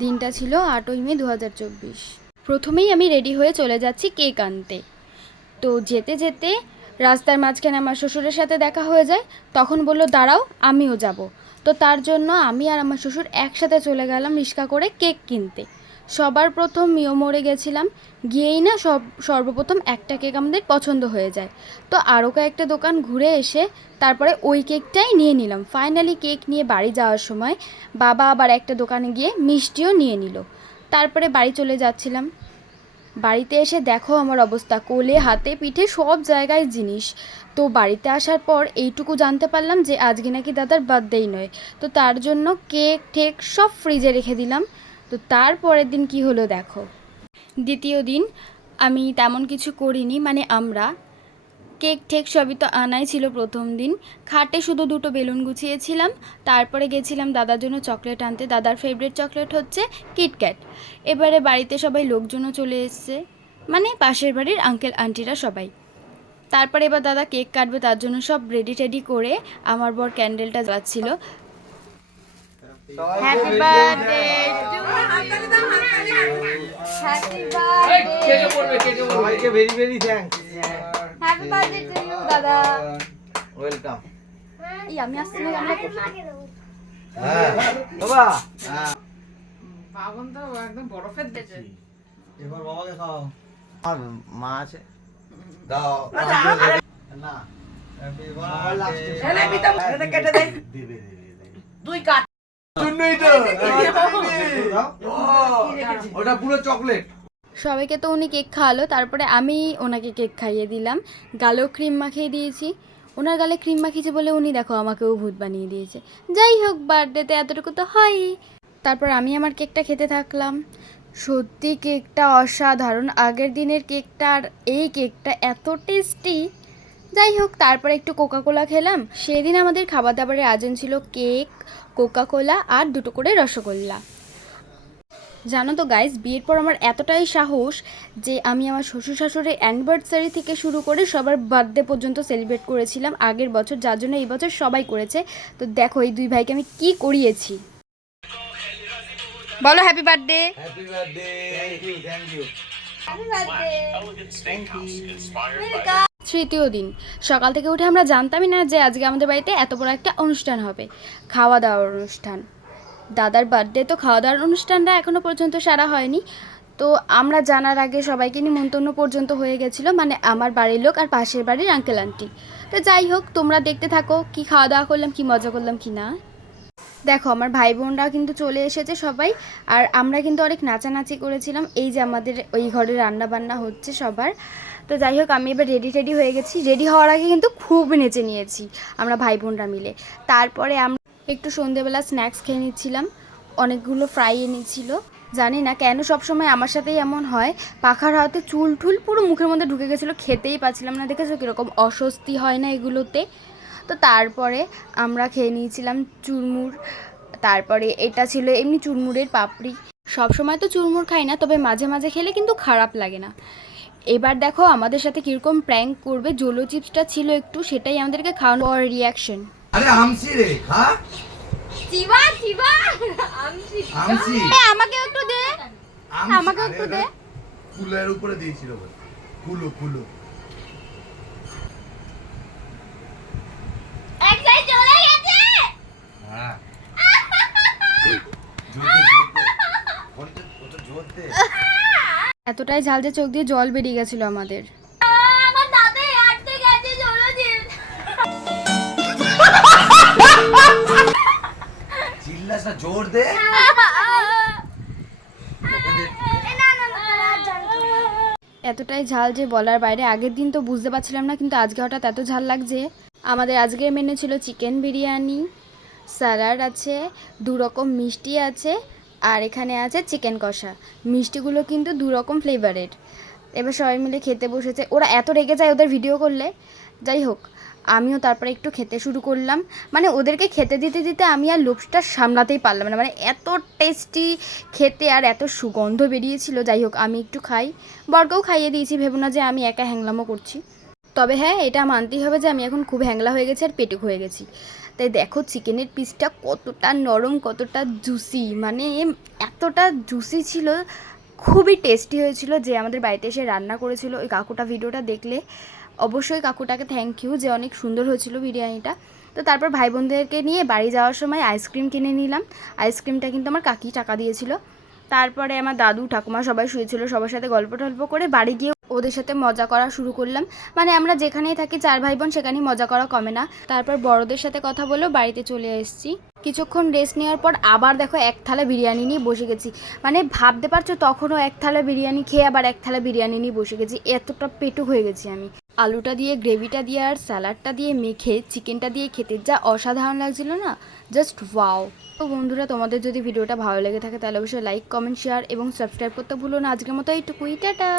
দিনটা ছিল 8ই মে 2024। প্রথমেই আমি রেডি হয়ে চলে যাচ্ছি কেক আনতে। তো যেতে যেতে রাস্তার মাঝখানে আমার শ্বশুরের সাথে দেখা হয়ে যায়। তখন বলল দাঁড়াও, আমিও যাব। তো তার জন্য আমি আর আমার শ্বশুর একসাথে চলে গেলাম রিক্সা করে কেক কিনতে। সবার প্রথম মিও মোড়ে গেছিলাম। গিয়েই না সর্বপ্রথম একটা কেক আমাদের পছন্দ হয়ে যায়। তো আরও কয়েকটা দোকান ঘুরে এসে তারপরে ওই কেকটাই নিয়ে নিলাম। ফাইনালি কেক নিয়ে বাড়ি যাওয়ার সময় বাবা আবার একটা দোকানে গিয়ে মিষ্টিও নিয়ে নিল। তারপরে বাড়ি চলে যাচ্ছিলাম। বাড়িতে এসে দেখো আমার অবস্থা, কোলে হাতে পিঠে সব জায়গায় জিনিস। তো বাড়িতে আসার পর এইটুকু জানতে পারলাম যে আজকে নাকি দাদার বার্থডেই নয়। তো তার জন্য কেক ঠেক সব ফ্রিজে রেখে দিলাম। তো তারপরের দিন কি হলো দেখো। দ্বিতীয় দিন আমি তেমন কিছু করিনি, মানে আমরা কেক ঠেক সবই তো আনাই ছিল প্রথম দিন। খাটে শুধু দুটো বেলুন গুছিয়েছিলাম। তারপরে গেছিলাম দাদার জন্য চকলেট আনতে। দাদার ফেভারিট চকলেট হচ্ছে কিটক্যাট। এবারে বাড়িতে সবাই লোকজনও চলে এসছে, মানে পাশের বাড়ির আঙ্কেল আন্টিরা সবাই। তারপরে এবার দাদা কেক কাটবে, তার জন্য সব রেডি টেডি করে আমার বর ক্যান্ডেলটা জ্বালাচ্ছিল। Happy birthday to happy birthday সবাইকে very very thanks. Happy birthday to you দাদা। ওয়েলকাম। এই আমি আসছি না আমরা হ্যাঁ বাবা, বাবন তো একদম বরফের দেশে। এবার বাবাকে খাও। আর মা আছে দাও না। Happy birthday. এনে পিতা এটা কেটে দে। দিবে দুই কাট শুনই তো। ওটা পুরো চকলেট। সবাইকে তো উনি কেক খাওয়ালো, তারপরে আমি ওনাকে কেক খাইয়ে দিলাম। গালেও ক্রিম মাখিয়ে দিয়েছি। ওনার গালে ক্রিম মাখিয়েছে বলে উনি দেখো আমাকেও ভূত বানিয়ে দিয়েছে। যাই হোক, বার্থডেতে এতটুকু তো হয়ই। তারপর আমি আমার কেকটা খেতে থাকলাম। সত্যি কেকটা অসাধারণ। আগের দিনের কেকটা আর এই কেকটা এত টেস্টি। যাই হোক, তারপরে একটু কোকাকোলা খেলাম। সেদিন আমাদের খাবার দাবারের আয়োজন ছিল কেক, কোকাকোলা আর দুটো করে রসগোল্লা। জানো তো গাইস, বিয়ের পর আমার এতটাই সাহস যে আমি আমার শ্বশুর শাশুড়ির অ্যানিভার্সারি থেকে শুরু করে সবার বার্থডে পর্যন্ত সেলিব্রেট করেছিলাম আগের বছর, যার জন্য এই বছর সবাই করেছে। তো দেখো এই দুই ভাইকে আমি কি করিয়েছি। বলো happy birthday. Happy birthday. Thank you thank you. তৃতীয় দিন সকাল থেকে উঠে আমরা জানতামই না যে আজকে আমাদের বাড়িতে এত বড় একটা অনুষ্ঠান হবে, খাওয়া দাওয়ার অনুষ্ঠান। দাদার বার্থডে তো খাওয়া দাওয়ার অনুষ্ঠানটা এখনও পর্যন্ত সারা হয়নি। তো আমরা জানার আগে সবাইকে নিমন্ত্রণ পর্যন্ত হয়ে গেছিলো, মানে আমার বাড়ির লোক আর পাশের বাড়ির আঙ্কেল আন্টি। তো যাই হোক, তোমরা দেখতে থাকো কি খাওয়া দাওয়া করলাম, কি মজা করলাম কি না। দেখো আমার ভাই বোনরা কিন্তু চলে এসেছে সবাই, আর আমরা কিন্তু অনেক নাচানাচি করেছিলাম। এই যে আমাদের ওই ঘরে রান্না বান্না হচ্ছে সবার। তো যাই হোক, আমি এবার রেডি হয়ে গেছি। রেডি হওয়ার আগে কিন্তু খুব নেচে নিয়েছি আমরা ভাই বোনরা মিলে। তারপরে আমরা একটু সন্ধেবেলা স্ন্যাক্স খেয়ে নিচ্ছিলাম। অনেকগুলো ফ্রাই এনেছিল। জানি না কেন সবসময় আমার সাথেই এমন হয়, পাখার হাতে চুল টুল পুরো মুখের মধ্যে ঢুকে গেছিলো, খেতেই পাচ্ছিলাম না। দেখেছো কীরকম অস্বস্তি হয় না এগুলোতে। তো তারপরে আমরা খেয়ে নিয়েছিলাম চুরমুর। তারপরে এটা ছিল এমনি চুরমুরের পাপড়ি। সবসময় তো চুরমুর খাই না, তবে মাঝে মাঝে খেলে কিন্তু খারাপ লাগে না। এবার দেখো আমাদের সাথে কীরকম প্র্যাঙ্ক করবে। জোলো চিপসটা ছিল একটু, সেটাই আমাদেরকে খাওয়ানোর রিয়াকশন। আরে আমসি রে, খা চিবা চিবা আমসি। আমাকে একটু দে, আমাকে একটু দে। কুলের উপরে দিয়েছিল কুলো কুলো। এক সাইড চলে গেছে। হ্যাঁ জোরতে এতটাই ঝাল যে চোখ দিয়ে জল বেরিয়ে গেছিল আমাদের। আমার দাঁতে আটকে গেছে জোলো চিপস। চিল্লাস না, জোর দে। এতটাই ঝাল যে বলার বাইরে। আগের দিন তো বুঝতে পারছিলাম না, কিন্তু আজকে হঠাৎ এত ঝাল লাগছে। আমাদের আজকের মেনু ছিল চিকেন বিরিয়ানি, স্যালাড আছে, 2 রকম মিষ্টি আছে, আর এখানে আছে চিকেন কষা। মিষ্টিগুলো কিন্তু 2 রকম ফ্লেভারের। এবার সবাই মিলে খেতে বসেছে। ওরা এত রেগে যায় ওদের ভিডিও করলে। যাই হোক, আমিও তারপরে একটু খেতে শুরু করলাম। মানে ওদেরকে খেতে দিতে দিতে আমি আর লোভটা সামলাতেই পারলাম না। মানে এত টেস্টি খেতে আর এত সুগন্ধ বেরিয়েছিল। যাই হোক, আমি একটু খাই, বরকেও খাইয়ে দিয়েছি। ভেবো না যে আমি একা হ্যাংলামও করছি। তবে হ্যাঁ, এটা মানতেই হবে যে আমি এখন খুব হ্যাংলা হয়ে গেছি আর পেটুক হয়ে গেছি। তাই দেখো চিকেনের পিসটা কতটা নরম, কতটা জুসি, মানে এতটা জুসি ছিল, খুবই টেস্টি হয়েছিল। যে আমাদের বাড়িতে এসে রান্না করেছিল ওই কাকুটা, ভিডিওটা দেখলে অবশ্যই কাকুটাকে থ্যাংক ইউ, যে অনেক সুন্দর হয়েছিল বিরিয়ানিটা। তো তারপর ভাই বোনদেরকে নিয়ে বাড়ি যাওয়ার সময় আইসক্রিম কিনে নিলাম। আইসক্রিমটা কিন্তু আমার কাকি টাকা দিয়েছিল। তারপরে আমার দাদু ঠাকুমা সবাই শুয়েছিল, সবার সাথে গল্প টল্প করে বাড়ি গিয়ে ওদের সাথে মজা করা শুরু করলাম। মানে আমরা যেখানেই থাকি 4 ভাই বোন, সেখানেই মজা করা কমে না। তারপর বড়দের সাথে কথা বলেও বাড়িতে চলে এসেছি। কিছুক্ষণ রেস্ট নেওয়ার পর আবার দেখো এক থালা বিরিয়ানি নিয়ে বসে গেছি। মানে ভাবতে পারছো, তখনও এক থালা বিরিয়ানি খেয়ে আবার এক থালা বিরিয়ানি নিয়ে বসে গেছি, এতটা পেটুক হয়ে গেছি আমি। আলুটা দিয়ে, গ্রেভিটা দিয়ে আর স্যালাডটা দিয়ে মেখে চিকেনটা দিয়ে খেতে যা অসাধারণ লাগছিল না, জাস্ট ওয়াও। তো বন্ধুরা, তোমাদের যদি ভিডিওটা ভালো লেগে থাকে তাহলে অবশ্যই লাইক, কমেন্ট, শেয়ার এবং সাবস্ক্রাইব করতে ভুলো না। আজকের মতো এইটুকুই, টাটা।